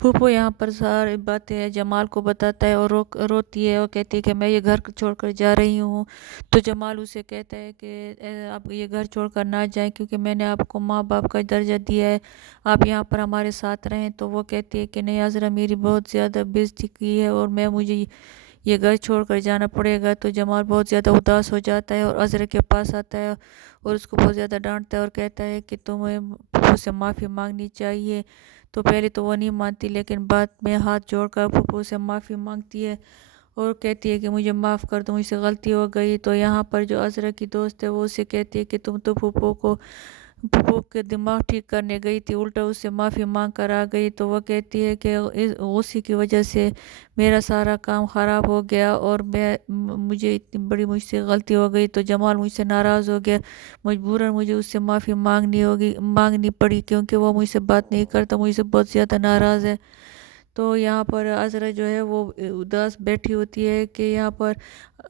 پھوپھو یہاں پر ساری باتیں جمال کو بتاتا ہے اور روتی ہے اور کہتی ہے کہ میں یہ گھر چھوڑ کر جا رہی ہوں۔ تو جمال اسے کہتا ہے کہ آپ یہ گھر چھوڑ کر نہ جائیں، کیونکہ میں نے آپ کو ماں باپ کا درجہ دیا ہے، آپ یہاں پر ہمارے ساتھ رہیں۔ تو وہ کہتی ہے کہ نہیں عذرا، میری بہت زیادہ بےعزتی کی ہے اور مجھے یہ گھر چھوڑ کر جانا پڑے گا۔ تو جمال بہت زیادہ اداس ہو جاتا ہے اور عذرا کے پاس آتا ہے اور اس کو بہت زیادہ ڈانٹتا ہے اور کہتا ہے کہ تمہیں پھوپھو سے معافی مانگنی چاہیے۔ تو پہلے تو وہ نہیں مانتی، لیکن بعد میں ہاتھ جوڑ کر پھوپھو سے معافی مانگتی ہے اور کہتی ہے کہ مجھے معاف کر دو، مجھ سے غلطی ہو گئی۔ تو یہاں پر جو عذرا کی دوست ہے وہ اسے کہتی ہے کہ تم تو پھوپھو کے دماغ ٹھیک کرنے گئی تھی، الٹا اس سے معافی مانگ کر آ گئی۔ تو وہ کہتی ہے کہ اسی کی وجہ سے میرا سارا کام خراب ہو گیا اور مجھے اتنی بڑی مجھ سے غلطی ہو گئی۔ تو جمال مجھ سے ناراض ہو گیا، مجبوراً مجھے اس سے معافی مانگنی پڑی، کیونکہ وہ مجھ سے بات نہیں کرتا، مجھ سے بہت زیادہ ناراض ہے۔ تو یہاں پر عذرا جو ہے وہ اداس بیٹھی ہوتی ہے کہ یہاں پر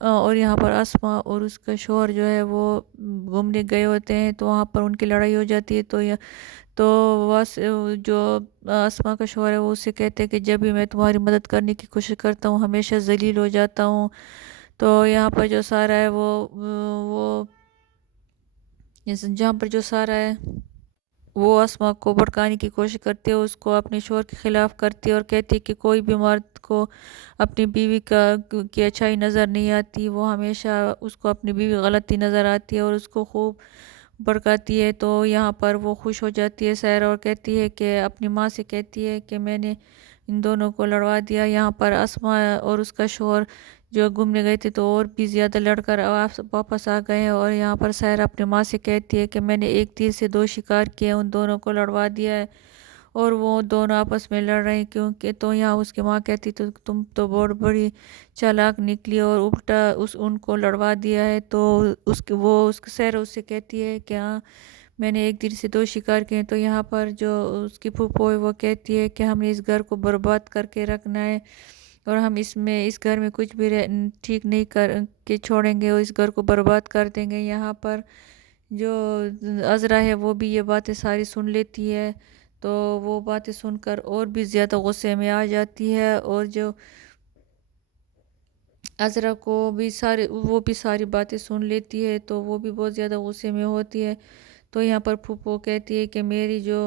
اور یہاں پر اسما اور اس کا شوہر جو ہے وہ گھومنے گئے ہوتے ہیں، تو وہاں پر ان کی لڑائی ہو جاتی ہے۔ تو جو اسما کا شوہر ہے وہ اسے کہتے ہیں کہ جب بھی میں تمہاری مدد کرنے کی کوشش کرتا ہوں ہمیشہ ذلیل ہو جاتا ہوں۔ تو یہاں پر جو سارا ہے وہ جہاں پر جو سارا ہے وہ اسما کو بھڑکانے کی کوشش کرتی ہے، اس کو اپنے شوہر کے خلاف کرتی ہے اور کہتی ہے کہ کوئی بھی مرد کو اپنی بیوی کی اچھائی نظر نہیں آتی، وہ ہمیشہ اس کو اپنی بیوی غلطی نظر آتی ہے اور اس کو خوب بھڑکاتی ہے۔ تو یہاں پر وہ خوش ہو جاتی ہے سائرہ اور کہتی ہے کہ اپنی ماں سے کہتی ہے کہ میں نے ان دونوں کو لڑوا دیا۔ یہاں پر اسما اور اس کا شوہر جو گھومنے گئے تھے تو اور بھی زیادہ لڑ کر واپس آ گئے ہیں، اور یہاں پر سائرہ اپنی ماں سے کہتی ہے کہ میں نے ایک تیر سے دو شکار کیے، ان دونوں کو لڑوا دیا ہے اور وہ دونوں آپس میں لڑ رہے ہیں۔ کیونکہ تو یہاں اس کی ماں کہتی تو تم تو بہت بڑی چالاک نکلی اور الٹا ان کو لڑوا دیا ہے۔ تو سائرہ اس سے کہتی ہے کہ ہاں میں نے ایک تیر سے دو شکار کیے۔ تو یہاں پر جو اس کی پھوپھو ہے وہ کہتی ہے کہ ہم نے اس گھر کو برباد کر کے رکھنا ہے اور ہم اس گھر میں کچھ بھی ٹھیک نہیں کر کے چھوڑیں گے اور اس گھر کو برباد کر دیں گے۔ یہاں پر جو عذرا ہے وہ بھی یہ باتیں ساری سن لیتی ہے، تو وہ باتیں سن کر اور بھی زیادہ غصے میں آ جاتی ہے، اور جو عذرا کو بھی وہ بھی ساری باتیں سن لیتی ہے تو وہ بھی بہت زیادہ غصے میں ہوتی ہے۔ تو یہاں پر پھوپھو کہتی ہے کہ میری جو